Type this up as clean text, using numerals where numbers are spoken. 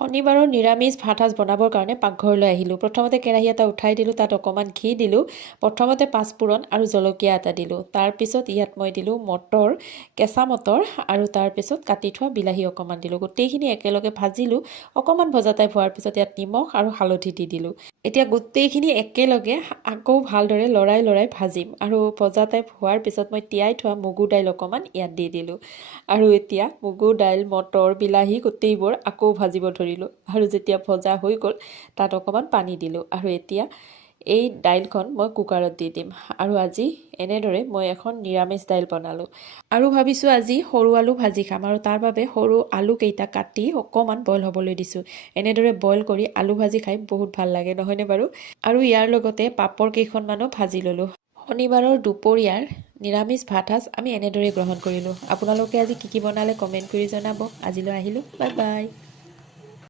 শনিবাৰৰ নিৰামিষ ভাত সাজ বনাবৰ কাৰণে পাকঘৰলৈ আহিলোঁ। প্ৰথমতে কেৰাহী এটা উঠাই দিলোঁ, তাত অকণমান ঘি দিলোঁ। প্ৰথমতে পাঁচফোৰণ আৰু জলকীয়া এটা দিলোঁ। তাৰপিছত ইয়াত মই দিলোঁ মটৰ, কেঁচা মটৰ আৰু তাৰপিছত কাটি থোৱা বিলাহী অকণমান দিলোঁ। গোটেইখিনি একেলগে ভাজিলোঁ। অকণমান ভজা টাইপ হোৱাৰ পিছত ইয়াত নিমখ আৰু হালধি দি দিলোঁ। এতিয়া গোটেইখিনি একেলগে আকৌ ভালদৰে লৰাই ভাজিম আৰু ভজা টাইপ হোৱাৰ পিছত মই তিয়াই থোৱা মগু দাইল অকণমান ইয়াত দি দিলোঁ। আৰু এতিয়া মগু দাইল, মটৰ, বিলাহী গোটেইবোৰ আকৌ ভাজিব ধৰিলোঁ আৰু যেতিয়া ভজা হৈ গ'ল তাত অকণমান পানী দিলোঁ আৰু এতিয়া এই দাইলখন মই কুকাৰত দি দিম। আৰু আজি এনেদৰে মই এখন নিৰামিষ দাইল বনালোঁ আৰু ভাবিছোঁ আজি সৰু আলু ভাজি খাম আৰু তাৰ বাবে সৰু আলুকেইটা কাটি অকণমান বইল হ'বলৈ দিছোঁ। এনেদৰে বইল কৰি আলু ভাজি খাই বহুত ভাল লাগে, নহয়নে বাৰু? আৰু ইয়াৰ লগতে পাপৰ কেইখনমানো ভাজি ল'লোঁ। শনিবাৰৰ দুপৰীয়াৰ নিৰামিষ ভাত সাজ আমি এনেদৰে গ্ৰহণ কৰিলোঁ। আপোনালোকে আজি কি বনালে কমেণ্ট কৰি জনাব। আজিলৈ আহিলোঁ, বাই বাই।